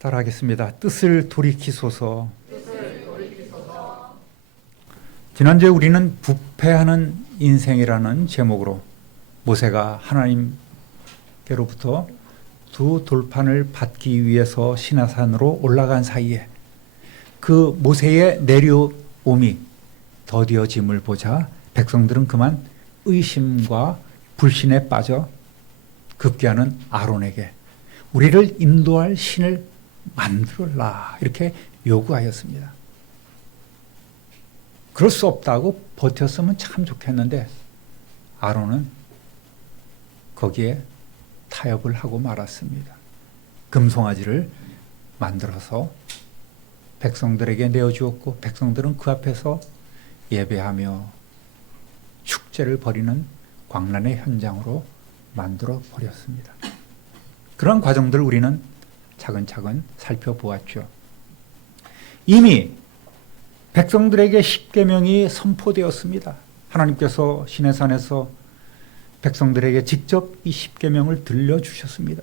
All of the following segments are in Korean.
따라하겠습니다. 뜻을 돌이키소서. 지난주에 우리는 부패하는 인생이라는 제목으로 모세가 하나님께로부터 두 돌판을 받기 위해서 시내산으로 올라간 사이에 그 모세의 내려옴이 더디어짐을 보자 백성들은 그만 의심과 불신에 빠져 급기야는 아론에게 우리를 인도할 신을 만들어라 이렇게 요구하였습니다. 그럴 수 없다고 버텼으면 참 좋겠는데 아론은 거기에 타협을 하고 말았습니다. 금송아지를 만들어서 백성들에게 내어주었고 백성들은 그 앞에서 예배하며 축제를 벌이는 광란의 현장으로 만들어 버렸습니다. 그런 과정들을 우리는 차근차근 살펴보았죠. 이미 백성들에게 십계명이 선포되었습니다. 하나님께서 시내산에서 백성들에게 직접 이 십계명을 들려주셨습니다.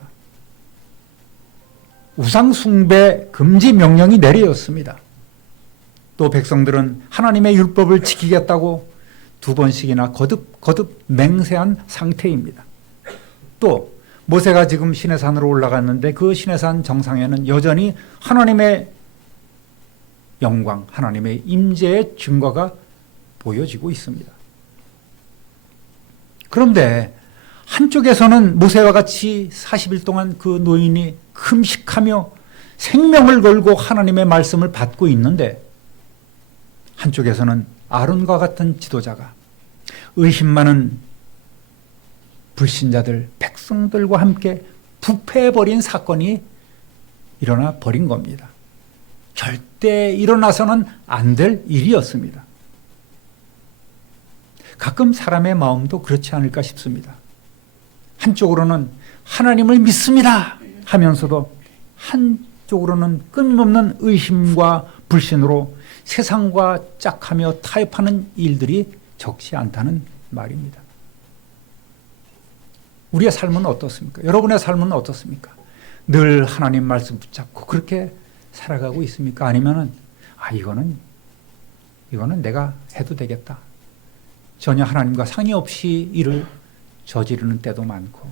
우상 숭배 금지 명령이 내려졌습니다. 또 백성들은 하나님의 율법을 지키겠다고 두 번씩이나 거듭 맹세한 상태입니다. 또 모세가 지금 시내산으로 올라갔는데 그 시내산 정상에는 여전히 하나님의 영광, 하나님의 임재의 증거가 보여지고 있습니다. 그런데 한쪽에서는 모세와 같이 40일 동안 그 노인이 금식하며 생명을 걸고 하나님의 말씀을 받고 있는데 한쪽에서는 아론과 같은 지도자가 의심 많은 불신자들, 백성들과 함께 부패해버린 사건이 일어나 버린 겁니다. 절대 일어나서는 안 될 일이었습니다. 가끔 사람의 마음도 그렇지 않을까 싶습니다. 한쪽으로는 하나님을 믿습니다 하면서도 한쪽으로는 끊임없는 의심과 불신으로 세상과 짝하며 타협하는 일들이 적지 않다는 말입니다. 우리의 삶은 어떻습니까? 여러분의 삶은 어떻습니까? 늘 하나님 말씀 붙잡고 그렇게 살아가고 있습니까? 아니면은 이거는 내가 해도 되겠다. 전혀 하나님과 상의 없이 일을 저지르는 때도 많고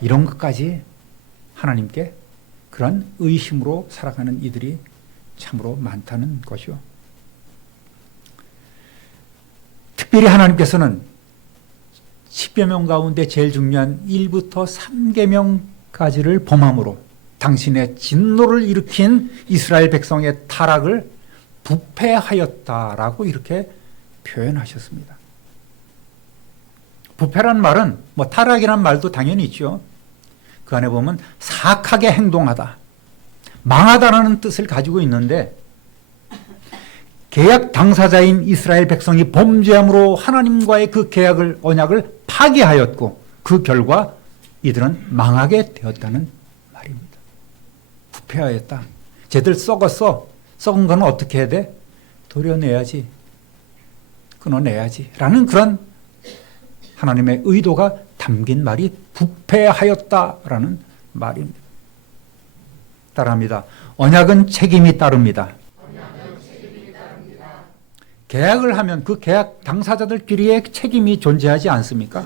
이런 것까지 하나님께 그런 의심으로 살아가는 이들이 참으로 많다는 것이요. 특별히 하나님께서는 10계명 가운데 제일 중요한 1부터 3계명까지를 범함으로 당신의 진노를 일으킨 이스라엘 백성의 타락을 부패하였다라고 이렇게 표현하셨습니다. 부패란 말은 타락이란 말도 당연히 있죠. 그 안에 보면 사악하게 행동하다, 망하다라는 뜻을 가지고 있는데 계약 당사자인 이스라엘 백성이 범죄함으로 하나님과의 그 계약을, 언약을 파기하였고 그 결과 이들은 망하게 되었다는 말입니다. 부패하였다. 쟤들 썩었어. 썩은 건 어떻게 해야 돼? 도려내야지. 끊어내야지. 라는 그런 하나님의 의도가 담긴 말이 부패하였다라는 말입니다. 따라합니다. 언약은 책임이 따릅니다. 계약을 하면 그 계약 당사자들끼리의 책임이 존재하지 않습니까?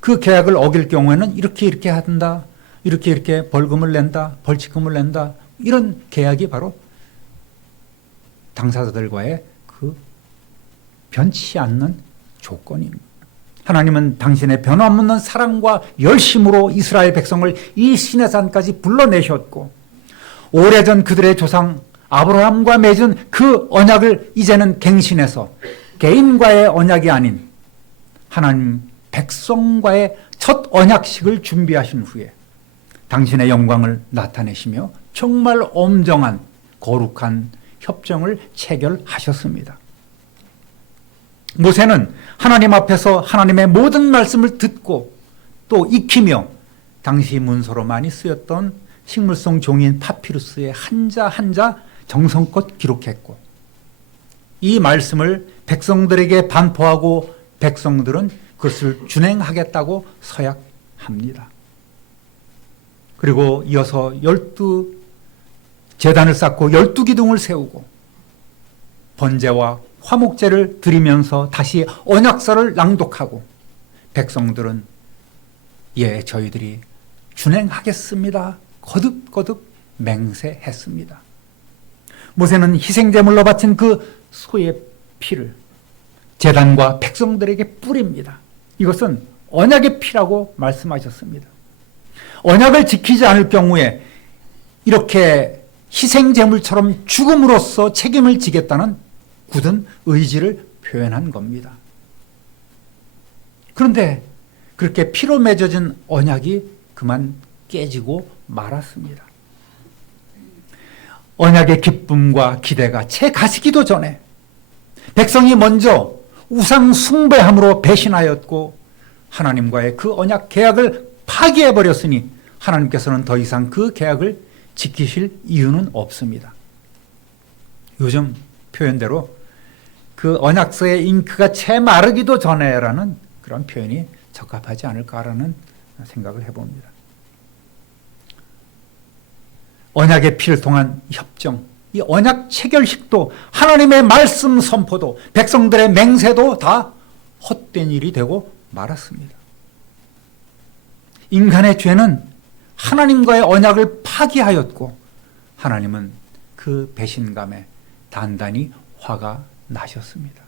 그 계약을 어길 경우에는 이렇게 한다. 이렇게 벌금을 낸다. 벌칙금을 낸다. 이런 계약이 바로 당사자들과의 그 변치 않는 조건입니다. 하나님은 당신의 변함없는 사랑과 열심으로 이스라엘 백성을 이 시내산까지 불러내셨고 오래전 그들의 조상 아브라함과 맺은 그 언약을 이제는 갱신해서 개인과의 언약이 아닌 하나님 백성과의 첫 언약식을 준비하신 후에 당신의 영광을 나타내시며 정말 엄정한 거룩한 협정을 체결하셨습니다. 모세는 하나님 앞에서 하나님의 모든 말씀을 듣고 또 익히며 당시 문서로 많이 쓰였던 식물성 종이인 파피루스에 한자 한자 정성껏 기록했고 이 말씀을 백성들에게 반포하고 백성들은 그것을 준행하겠다고 서약합니다. 그리고 이어서 12 제단을 쌓고 12기둥을 세우고 번제와 화목제를 드리면서 다시 언약서를 낭독하고 백성들은 예, 저희들이 준행하겠습니다. 거듭거듭 맹세했습니다. 모세는 희생제물로 바친 그 소의 피를 제단과 백성들에게 뿌립니다. 이것은 언약의 피라고 말씀하셨습니다. 언약을 지키지 않을 경우에 이렇게 희생제물처럼 죽음으로써 책임을 지겠다는 굳은 의지를 표현한 겁니다. 그런데 그렇게 피로 맺어진 언약이 그만 깨지고 말았습니다. 언약의 기쁨과 기대가 채 가시기도 전에 백성이 먼저 우상 숭배함으로 배신하였고 하나님과의 그 언약 계약을 파기해버렸으니 하나님께서는 더 이상 그 계약을 지키실 이유는 없습니다. 요즘 표현대로 그 언약서의 잉크가 채 마르기도 전에라는 그런 표현이 적합하지 않을까라는 생각을 해봅니다. 언약의 피를 통한 협정, 이 언약 체결식도 하나님의 말씀 선포도 백성들의 맹세도 다 헛된 일이 되고 말았습니다. 인간의 죄는 하나님과의 언약을 파기하였고 하나님은 그 배신감에 단단히 화가 나셨습니다.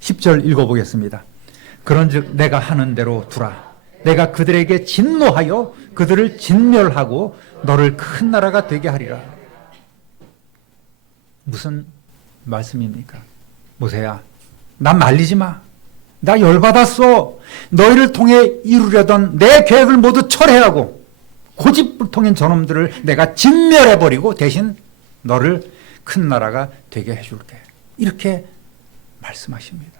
10절 읽어보겠습니다. 그런즉 내가 하는 대로 두라. 내가 그들에게 진노하여 그들을 진멸하고 너를 큰 나라가 되게 하리라. 무슨 말씀입니까? 모세야, 나 말리지 마. 나 열받았어. 너희를 통해 이루려던 내 계획을 모두 철회하고 고집불통인 저놈들을 내가 진멸해버리고 대신 너를 큰 나라가 되게 해줄게. 이렇게 말씀하십니다.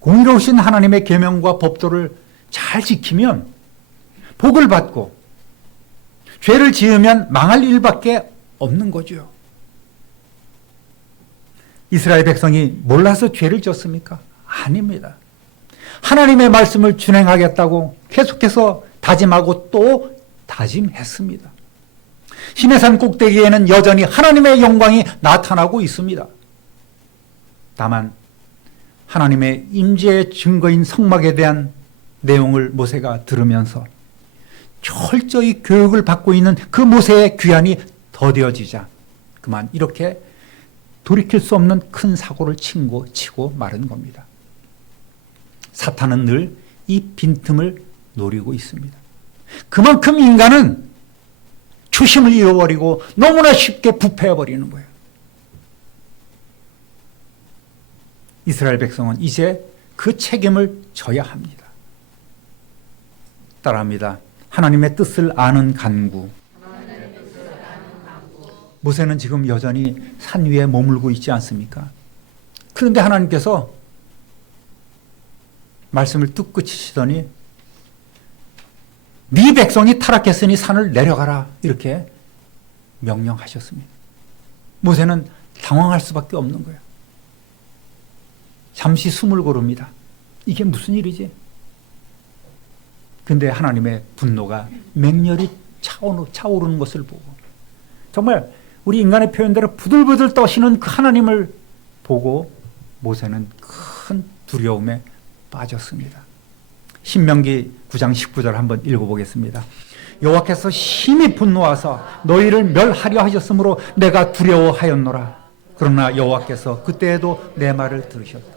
공의로우신 하나님의 계명과 법도를 잘 지키면 복을 받고 죄를 지으면 망할 일밖에 없는 거죠. 이스라엘 백성이 몰라서 죄를 졌습니까? 아닙니다. 하나님의 말씀을 준행하겠다고 계속해서 다짐하고 또 다짐했습니다. 시내산 꼭대기에는 여전히 하나님의 영광이 나타나고 있습니다. 다만 하나님의 임재의 증거인 성막에 대한 내용을 모세가 들으면서 철저히 교육을 받고 있는 그 모세의 귀환이 더뎌지자 그만 이렇게 돌이킬 수 없는 큰 사고를 치고 마른 겁니다. 사탄은 늘 이 빈틈을 노리고 있습니다. 그만큼 인간은 초심을 잃어버리고 너무나 쉽게 부패해버리는 거예요. 이스라엘 백성은 이제 그 책임을 져야 합니다. 따라합니다. 하나님의 뜻을 아는 간구. 모세는 지금 여전히 산 위에 머물고 있지 않습니까? 그런데 하나님께서 말씀을 뚝 그치시더니 네 백성이 타락했으니 산을 내려가라 이렇게 명령하셨습니다. 모세는 당황할 수밖에 없는 거예요. 잠시 숨을 고릅니다. 이게 무슨 일이지? 근데 하나님의 분노가 맹렬히 차오르는 것을 보고 정말 우리 인간의 표현대로 부들부들 떠시는 그 하나님을 보고 모세는 큰 두려움에 빠졌습니다. 신명기 9장 19절 한번 읽어보겠습니다. 여호와께서 심히 분노하사 너희를 멸하려 하셨으므로 내가 두려워하였노라. 그러나 여호와께서 그때에도 내 말을 들으셨다.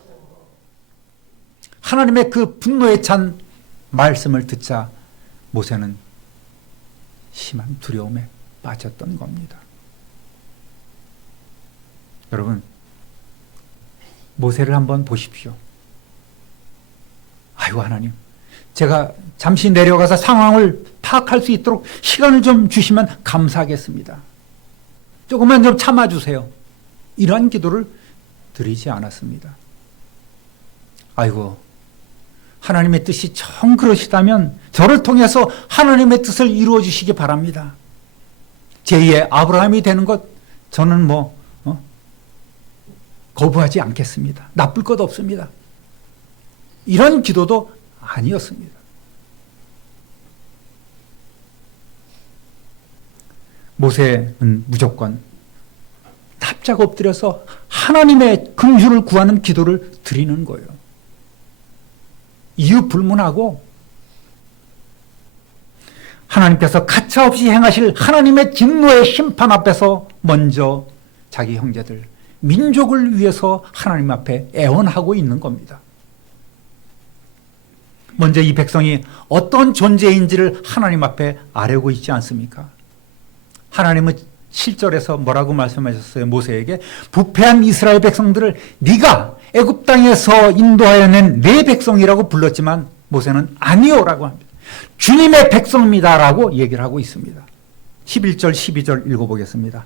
하나님의 그 분노에 찬 말씀을 듣자 모세는 심한 두려움에 빠졌던 겁니다. 여러분, 모세를 한번 보십시오. 아이고 하나님, 제가 잠시 내려가서 상황을 파악할 수 있도록 시간을 좀 주시면 감사하겠습니다. 조금만 좀 참아주세요. 이러한 기도를 드리지 않았습니다. 아이고, 하나님의 뜻이 정 그러시다면 저를 통해서 하나님의 뜻을 이루어 주시기 바랍니다. 제2의 아브라함이 되는 것 저는 거부하지 않겠습니다. 나쁠 것 없습니다. 이런 기도도 아니었습니다. 모세는 무조건 납작 엎드려서 하나님의 긍휼을 구하는 기도를 드리는 거예요. 이유 불문하고 하나님께서 가차없이 행하실 하나님의 진노의 심판 앞에서 먼저 자기 형제들, 민족을 위해서 하나님 앞에 애원하고 있는 겁니다. 먼저 이 백성이 어떤 존재인지를 하나님 앞에 아뢰고 있지 않습니까? 하나님은 7절에서 뭐라고 말씀하셨어요? 모세에게 부패한 이스라엘 백성들을 네가 애굽 땅에서 인도하여 낸 내 백성이라고 불렀지만 모세는 아니요라고 합니다. 주님의 백성입니다라고 얘기를 하고 있습니다. 11절 12절 읽어보겠습니다.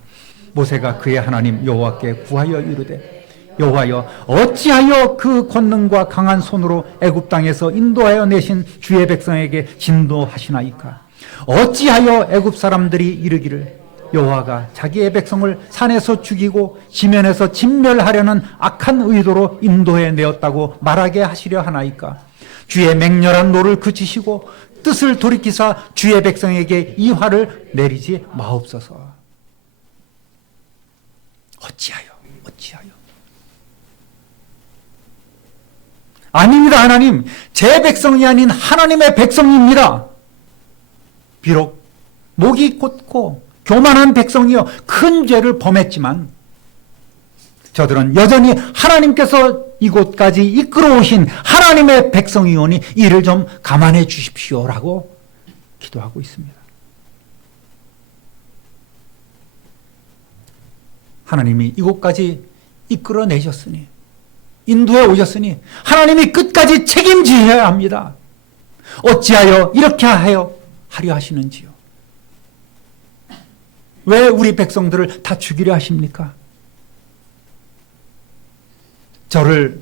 모세가 그의 하나님 여호와께 구하여 이르되 여호와여 어찌하여 그 권능과 강한 손으로 애굽 땅에서 인도하여 내신 주의 백성에게 진노하시나이까? 어찌하여 애굽 사람들이 이르기를 여호와가 자기의 백성을 산에서 죽이고 지면에서 진멸하려는 악한 의도로 인도해 내었다고 말하게 하시려 하나이까? 주의 맹렬한 노를 그치시고 뜻을 돌이키사 주의 백성에게 이 화를 내리지 마옵소서. 어찌하여? 아닙니다. 하나님, 제 백성이 아닌 하나님의 백성입니다. 비록 목이 곧고 교만한 백성이여 큰 죄를 범했지만 저들은 여전히 하나님께서 이곳까지 이끌어 오신 하나님의 백성이오니 이를 좀 감안해 주십시오라고 기도하고 있습니다. 하나님이 이곳까지 이끌어 내셨으니 인도해 오셨으니 하나님이 끝까지 책임지셔야 합니다. 어찌하여 이렇게 하려 하시는지요? 왜 우리 백성들을 다 죽이려 하십니까? 저를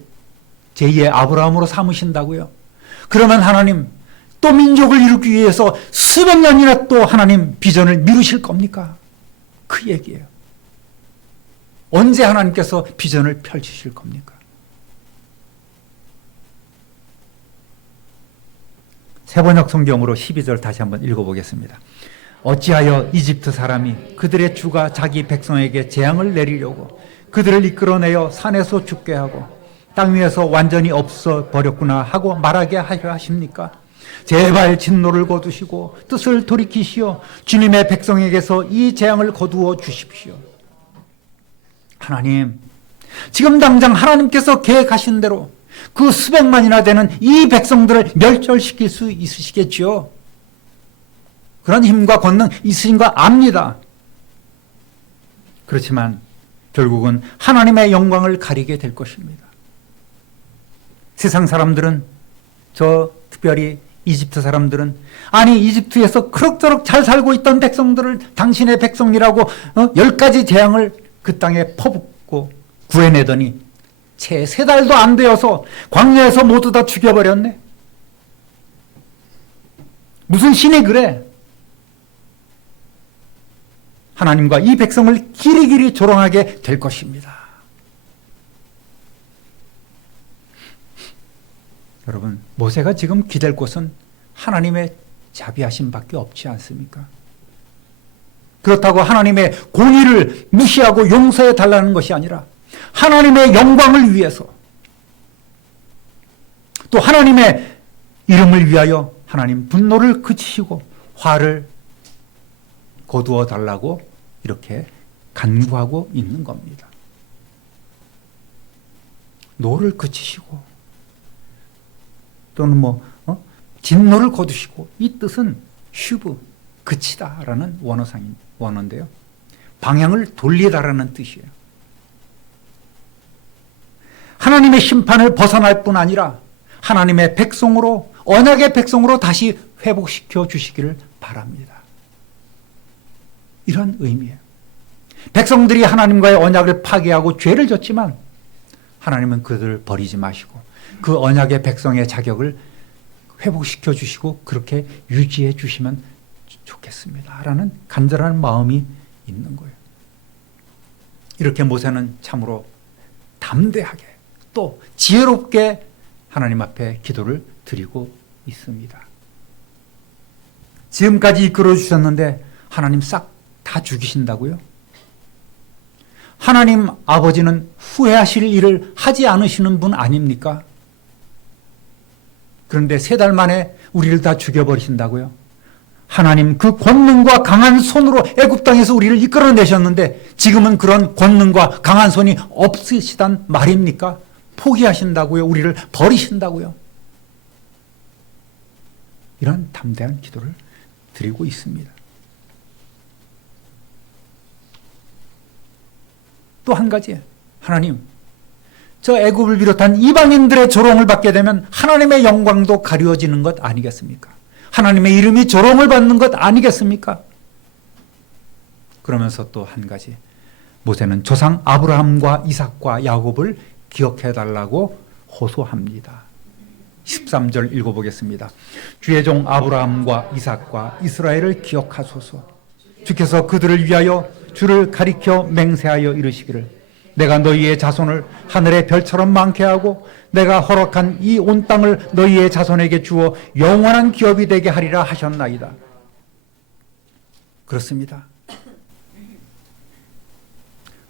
제2의 아브라함으로 삼으신다고요? 그러면 하나님 또 민족을 이루기 위해서 수백 년이나 또 하나님 비전을 미루실 겁니까? 그 얘기예요. 언제 하나님께서 비전을 펼치실 겁니까? 세번역 성경으로 12절 다시 한번 읽어보겠습니다. 어찌하여 이집트 사람이 그들의 주가 자기 백성에게 재앙을 내리려고 그들을 이끌어내어 산에서 죽게 하고 땅 위에서 완전히 없어버렸구나 하고 말하게 하려 하십니까? 제발 진노를 거두시고 뜻을 돌이키시어 주님의 백성에게서 이 재앙을 거두어 주십시오. 하나님, 지금 당장 하나님께서 계획하신 대로 그 수백만이나 되는 이 백성들을 멸절시킬 수 있으시겠지요. 그런 힘과 권능 있으신 거 압니다. 그렇지만 결국은 하나님의 영광을 가리게 될 것입니다. 세상 사람들은, 특별히 이집트 사람들은, 아니 이집트에서 그럭저럭 잘 살고 있던 백성들을 당신의 백성이라고 10가지 재앙을 그 땅에 퍼붓고 구해내더니 채 3달도 안 되어서 광야에서 모두 다 죽여버렸네. 무슨 신이 그래? 하나님과 이 백성을 길이길이 조롱하게 될 것입니다. 여러분, 모세가 지금 기댈 곳은 하나님의 자비하심밖에 없지 않습니까? 그렇다고 하나님의 공의를 무시하고 용서해 달라는 것이 아니라 하나님의 영광을 위해서 또 하나님의 이름을 위하여 하나님 분노를 그치시고 화를 거두어 달라고 이렇게 간구하고 있는 겁니다. 노를 그치시고 또는 진노를 거두시고, 이 뜻은 슈브, 그치다라는 원어인데요. 방향을 돌리다라는 뜻이에요. 하나님의 심판을 벗어날 뿐 아니라 하나님의 백성으로, 언약의 백성으로 다시 회복시켜 주시기를 바랍니다. 이런 의미예요. 백성들이 하나님과의 언약을 파괴하고 죄를 졌지만 하나님은 그들을 버리지 마시고 그 언약의 백성의 자격을 회복시켜 주시고 그렇게 유지해 주시면 좋겠습니다 라는 간절한 마음이 있는 거예요. 이렇게 모세는 참으로 담대하게 또 지혜롭게 하나님 앞에 기도를 드리고 있습니다. 지금까지 이끌어 주셨는데 하나님 싹 다 죽이신다고요? 하나님 아버지는 후회하실 일을 하지 않으시는 분 아닙니까? 그런데 3달 만에 우리를 다 죽여버리신다고요? 하나님 그 권능과 강한 손으로 애굽 땅에서 우리를 이끌어내셨는데 지금은 그런 권능과 강한 손이 없으시단 말입니까? 포기하신다고요? 우리를 버리신다고요? 이런 담대한 기도를 드리고 있습니다. 또 한 가지, 하나님, 저 애굽을 비롯한 이방인들의 조롱을 받게 되면 하나님의 영광도 가려지는 것 아니겠습니까? 하나님의 이름이 조롱을 받는 것 아니겠습니까? 그러면서 또 한 가지, 모세는 조상 아브라함과 이삭과 야곱을 기억해 달라고 호소합니다. 13절 읽어보겠습니다. 주의 종 아브라함과 이삭과 이스라엘을 기억하소서. 주께서 그들을 위하여 주를 가리켜 맹세하여 이르시기를 내가 너희의 자손을 하늘의 별처럼 많게 하고 내가 허락한 이 온 땅을 너희의 자손에게 주어 영원한 기업이 되게 하리라 하셨나이다. 그렇습니다.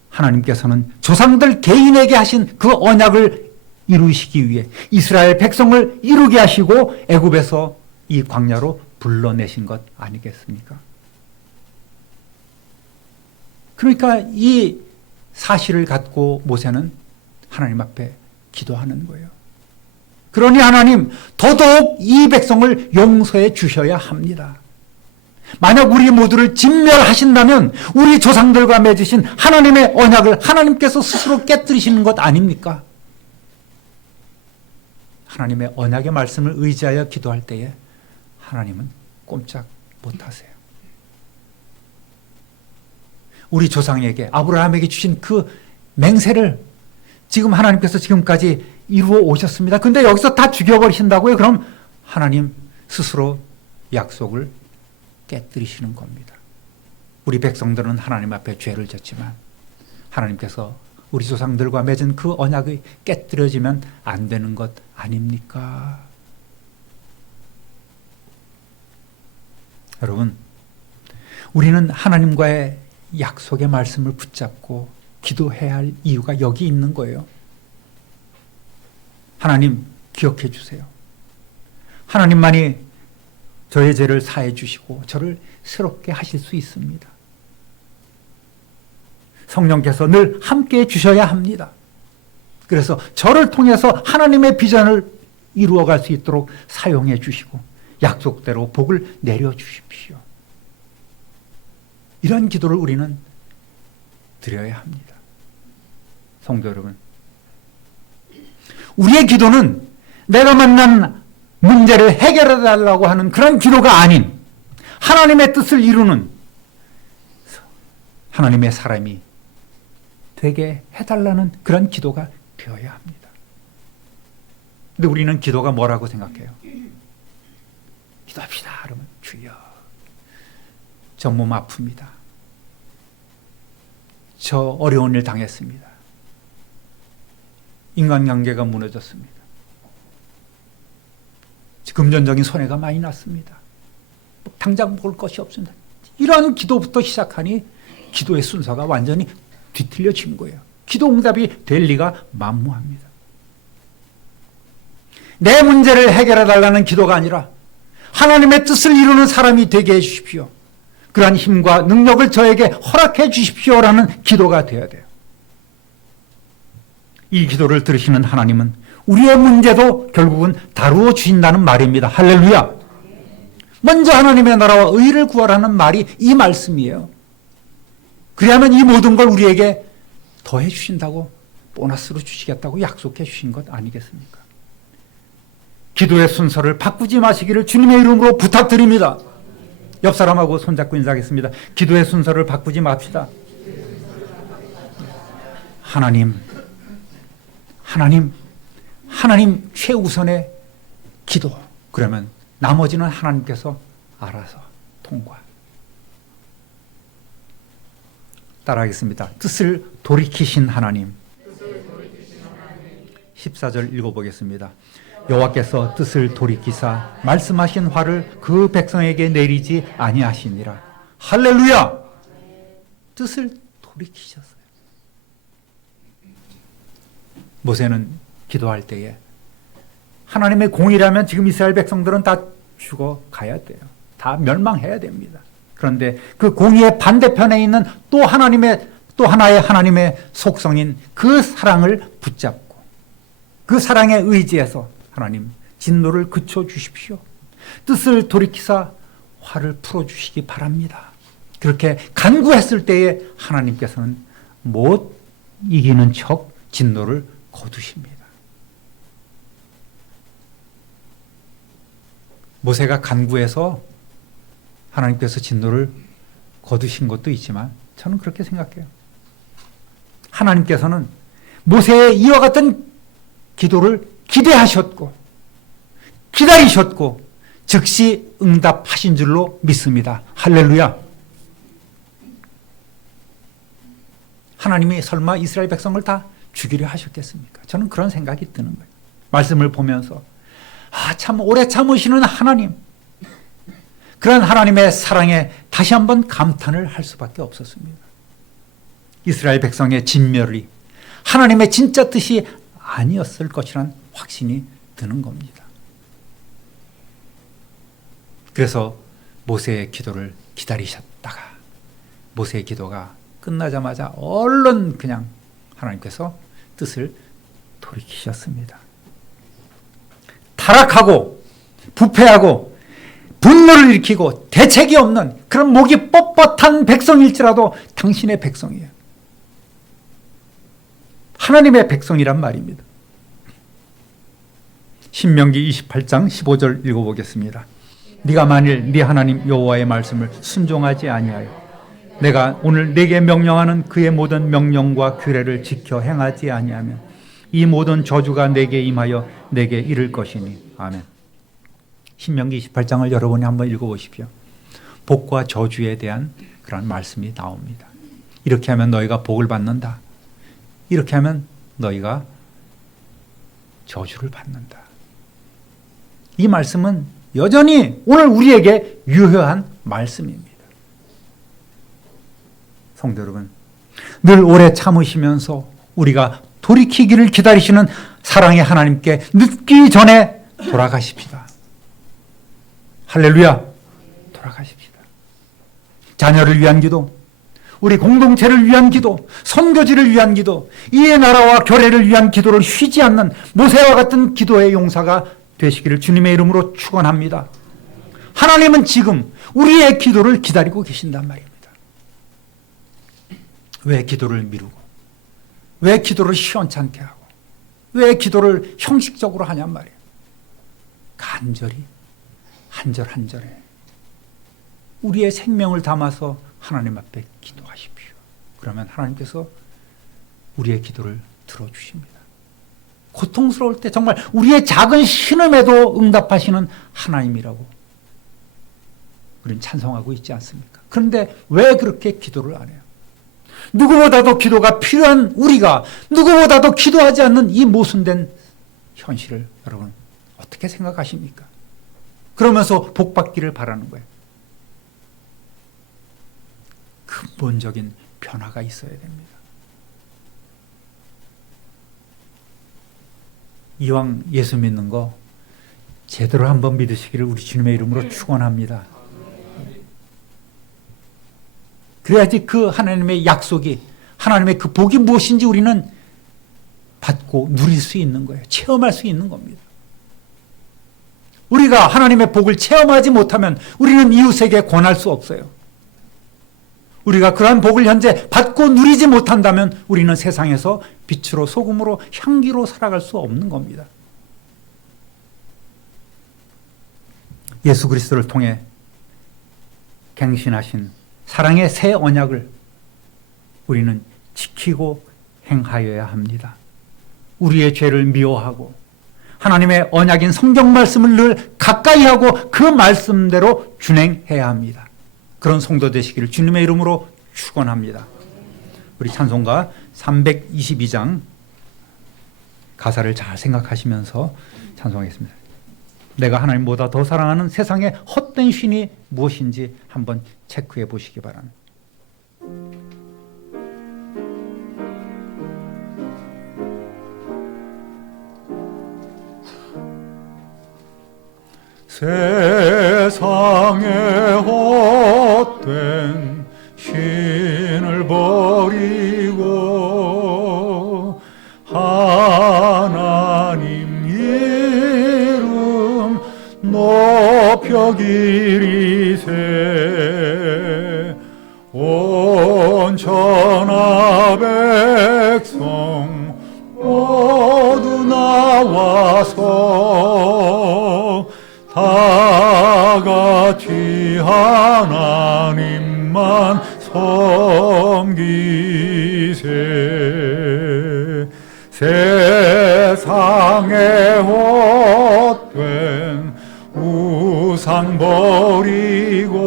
하나님께서는 조상들 개인에게 하신 그 언약을 이루시기 위해 이스라엘 백성을 이루게 하시고 애굽에서 이 광야로 불러내신 것 아니겠습니까? 그러니까 이 사실을 갖고 모세는 하나님 앞에 기도하는 거예요. 그러니 하나님 더더욱 이 백성을 용서해 주셔야 합니다. 만약 우리 모두를 진멸하신다면 우리 조상들과 맺으신 하나님의 언약을 하나님께서 스스로 깨뜨리시는 것 아닙니까? 하나님의 언약의 말씀을 의지하여 기도할 때에 하나님은 꼼짝 못하세요. 우리 조상에게 아브라함에게 주신 그 맹세를 지금 하나님께서 지금까지 이루어 오셨습니다. 근데 여기서 다 죽여버리신다고요? 그럼 하나님 스스로 약속을 깨뜨리시는 겁니다. 우리 백성들은 하나님 앞에 죄를 졌지만 하나님께서 우리 조상들과 맺은 그 언약이 깨뜨려지면 안 되는 것 아닙니까? 여러분, 우리는 하나님과의 약속의 말씀을 붙잡고 기도해야 할 이유가 여기 있는 거예요. 하나님 기억해 주세요. 하나님만이 저의 죄를 사해 주시고 저를 새롭게 하실 수 있습니다. 성령께서 늘 함께해 주셔야 합니다. 그래서 저를 통해서 하나님의 비전을 이루어갈 수 있도록 사용해 주시고 약속대로 복을 내려 주십시오. 이런 기도를 우리는 드려야 합니다. 성도 여러분, 우리의 기도는 내가 만난 문제를 해결해 달라고 하는 그런 기도가 아닌 하나님의 뜻을 이루는 하나님의 사람이 되게 해달라는 그런 기도가 되어야 합니다. 근데 우리는 기도가 뭐라고 생각해요? 기도합시다. 그러면 주여, 저 몸 아픕니다. 저 어려운 일 당했습니다. 인간관계가 무너졌습니다. 금전적인 손해가 많이 났습니다. 당장 먹을 것이 없습니다. 이런 기도부터 시작하니 기도의 순서가 완전히 뒤틀려진 거예요. 기도 응답이 될 리가 만무합니다. 내 문제를 해결해 달라는 기도가 아니라 하나님의 뜻을 이루는 사람이 되게 해 주십시오. 그러한 힘과 능력을 저에게 허락해 주십시오라는 기도가 되어야 돼요. 이 기도를 들으시는 하나님은 우리의 문제도 결국은 다루어 주신다는 말입니다. 할렐루야. 먼저 하나님의 나라와 의를 구하라는 말이 이 말씀이에요. 그래야만 이 모든 걸 우리에게 더해 주신다고, 보너스로 주시겠다고 약속해 주신 것 아니겠습니까? 기도의 순서를 바꾸지 마시기를 주님의 이름으로 부탁드립니다. 옆 사람하고 손잡고 인사하겠습니다. 기도의 순서를 바꾸지 맙시다. 하나님 최우선의 기도. 그러면 나머지는 하나님께서 알아서 통과. 따라하겠습니다. 뜻을 돌이키신 하나님. 14절 읽어보겠습니다. 여호와께서 뜻을 돌이키사 말씀하신 화를 그 백성에게 내리지 아니하시니라. 할렐루야. 뜻을 돌이키셨어요. 모세는 기도할 때에 하나님의 공의라면 지금 이스라엘 백성들은 다 죽어가야 돼요. 다 멸망해야 됩니다. 그런데 그 공의의 반대편에 있는 또 하나의 하나님의 속성인 그 사랑을 붙잡고 그 사랑에 의지해서 하나님 진노를 그쳐 주십시오. 뜻을 돌이키사 화를 풀어주시기 바랍니다. 그렇게 간구했을 때에 하나님께서는 못 이기는 척 진노를 거두십니다. 모세가 간구해서 하나님께서 진노를 거두신 것도 있지만 저는 그렇게 생각해요. 하나님께서는 모세의 이와 같은 기도를 기대하셨고 기다리셨고 즉시 응답하신 줄로 믿습니다. 할렐루야. 하나님이 설마 이스라엘 백성을 다 죽이려 하셨겠습니까? 저는 그런 생각이 드는 거예요. 말씀을 보면서 참 오래 참으시는 하나님, 그런 하나님의 사랑에 다시 한번 감탄을 할 수밖에 없었습니다. 이스라엘 백성의 진멸이 하나님의 진짜 뜻이 아니었을 것이란 확신이 드는 겁니다. 그래서 모세의 기도를 기다리셨다가 모세의 기도가 끝나자마자 얼른 그냥 하나님께서 뜻을 돌이키셨습니다. 타락하고 부패하고 분노를 일으키고 대책이 없는 그런 목이 뻣뻣한 백성일지라도 당신의 백성이에요. 하나님의 백성이란 말입니다. 신명기 28장 15절 읽어보겠습니다. 네가 만일 네 하나님 여호와의 말씀을 순종하지 아니하여 내가 오늘 네게 명령하는 그의 모든 명령과 규례를 지켜 행하지 아니하면 이 모든 저주가 네게 임하여 네게 이를 것이니. 아멘. 신명기 28장을 여러분이 한번 읽어보십시오. 복과 저주에 대한 그런 말씀이 나옵니다. 이렇게 하면 너희가 복을 받는다. 이렇게 하면 너희가 저주를 받는다. 이 말씀은 여전히 오늘 우리에게 유효한 말씀입니다. 성도 여러분, 늘 오래 참으시면서 우리가 돌이키기를 기다리시는 사랑의 하나님께 늦기 전에 돌아가십시다. 할렐루야. 돌아가십시다. 자녀를 위한 기도, 우리 공동체를 위한 기도, 선교지를 위한 기도, 이의 나라와 교회를 위한 기도를 쉬지 않는 모세와 같은 기도의 용사가 되시기를 주님의 이름으로 축원합니다. 하나님은 지금 우리의 기도를 기다리고 계신단 말입니다. 왜 기도를 미루고, 왜 기도를 시원찮게 하고, 왜 기도를 형식적으로 하냔 말이에요. 간절히 한 절 한 절에 우리의 생명을 담아서 하나님 앞에 기도하십시오. 그러면 하나님께서 우리의 기도를 들어주십니다. 고통스러울 때 정말 우리의 작은 신음에도 응답하시는 하나님이라고 우리는 찬송하고 있지 않습니까? 그런데 왜 그렇게 기도를 안 해요? 누구보다도 기도가 필요한 우리가 누구보다도 기도하지 않는 이 모순된 현실을 여러분 어떻게 생각하십니까? 그러면서 복 받기를 바라는 거예요. 근본적인 변화가 있어야 됩니다. 이왕 예수 믿는 거 제대로 한번 믿으시기를 우리 주님의 이름으로 축원합니다. 그래야지 그 하나님의 약속이, 하나님의 그 복이 무엇인지 우리는 받고 누릴 수 있는 거예요. 체험할 수 있는 겁니다. 우리가 하나님의 복을 체험하지 못하면 우리는 이웃에게 권할 수 없어요. 우리가 그러한 복을 현재 받고 누리지 못한다면 우리는 세상에서 빛으로 소금으로 향기로 살아갈 수 없는 겁니다. 예수 그리스도를 통해 갱신하신 사랑의 새 언약을 우리는 지키고 행하여야 합니다. 우리의 죄를 미워하고 하나님의 언약인 성경 말씀을 늘 가까이 하고 그 말씀대로 준행해야 합니다. 그런 성도 되시기를 주님의 이름으로 축원합니다. 우리 찬송가 322장 가사를 잘 생각하시면서 찬송하겠습니다. 내가 하나님보다 더 사랑하는 세상의 헛된 신이 무엇인지 한번 체크해 보시기 바랍니다. 세상에 헛된 신을 버리고 하나님 이름 높여 기리세. 온 천하 백성 모두 나와서 다 같이 하나님만 섬기세. 세상에 헛된 우상 버리고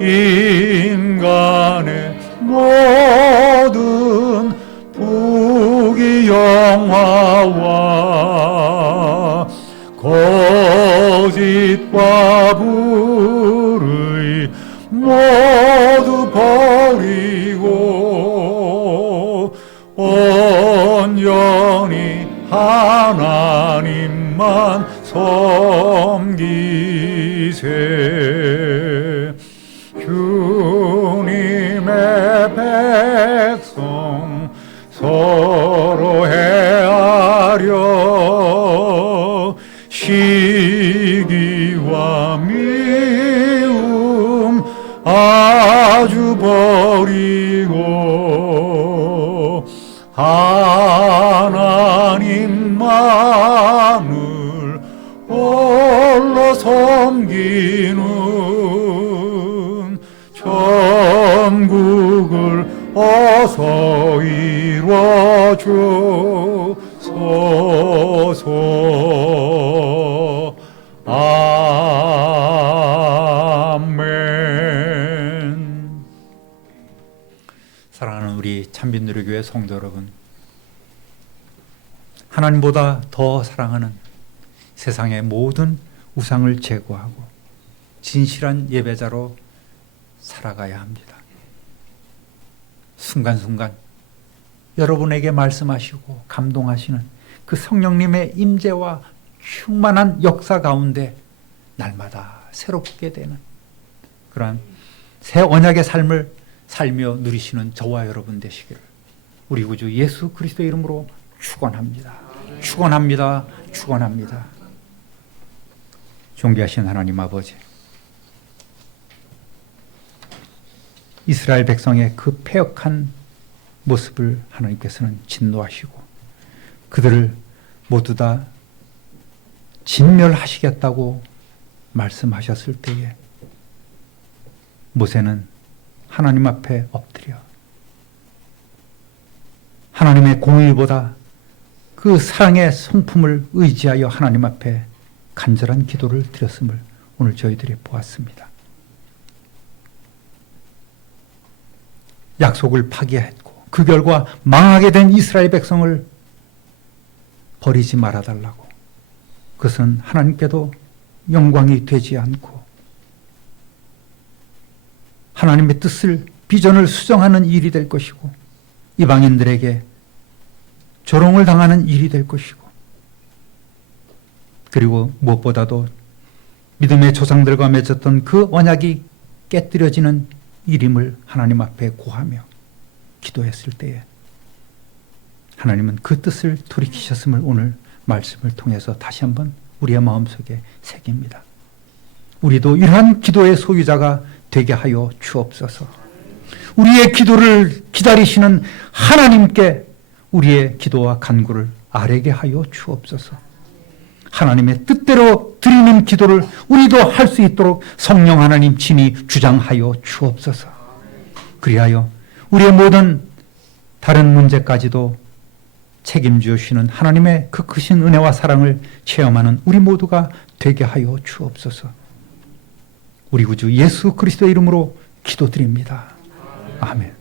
인간의 모든 부귀영화와 거짓과 불의 모두 버리고 온전히 하나님만 섬기세. 주님의 백성 서로 헤아려 시기와 미움 아주 버리고 하나님만을 홀로 섬기는 천국을 어서 이루어주소서. 아멘. 사랑하는 우리 참빛누리교회 성도 여러분, 하나님보다 더 사랑하는 세상의 모든 우상을 제거하고 진실한 예배자로 살아가야 합니다. 순간순간 여러분에게 말씀하시고 감동하시는 그 성령님의 임재와 충만한 역사 가운데 날마다 새롭게 되는 그러한 새 언약의 삶을 살며 누리시는 저와 여러분 되시기를 우리 구주 예수 그리스도의 이름으로 축원합니다. 축원합니다. 축원합니다. 존귀하신 하나님 아버지, 이스라엘 백성의 그 패역한 모습을 하나님께서는 진노하시고 그들을 모두 다 진멸하시겠다고 말씀하셨을 때에 모세는 하나님 앞에 엎드려 하나님의 공의보다 그 사랑의 성품을 의지하여 하나님 앞에 간절한 기도를 드렸음을 오늘 저희들이 보았습니다. 약속을 파기했고 그 결과 망하게 된 이스라엘 백성을 버리지 말아달라고, 그것은 하나님께도 영광이 되지 않고 하나님의 뜻을, 비전을 수정하는 일이 될 것이고 이방인들에게 조롱을 당하는 일이 될 것이고, 그리고 무엇보다도 믿음의 조상들과 맺었던 그 언약이 깨뜨려지는 일임을 하나님 앞에 고하며 기도했을 때에 하나님은 그 뜻을 돌이키셨음을 오늘 말씀을 통해서 다시 한번 우리의 마음속에 새깁니다. 우리도 이러한 기도의 소유자가 되게 하여 주옵소서. 우리의 기도를 기다리시는 하나님께 우리의 기도와 간구를 아뢰게 하여 주옵소서. 하나님의 뜻대로 드리는 기도를 우리도 할 수 있도록 성령 하나님 친히 주장하여 주옵소서. 그리하여 우리의 모든 다른 문제까지도 책임지시는 하나님의 그 크신 은혜와 사랑을 체험하는 우리 모두가 되게 하여 주옵소서. 우리 구주 예수 그리스도의 이름으로 기도드립니다. 아멘.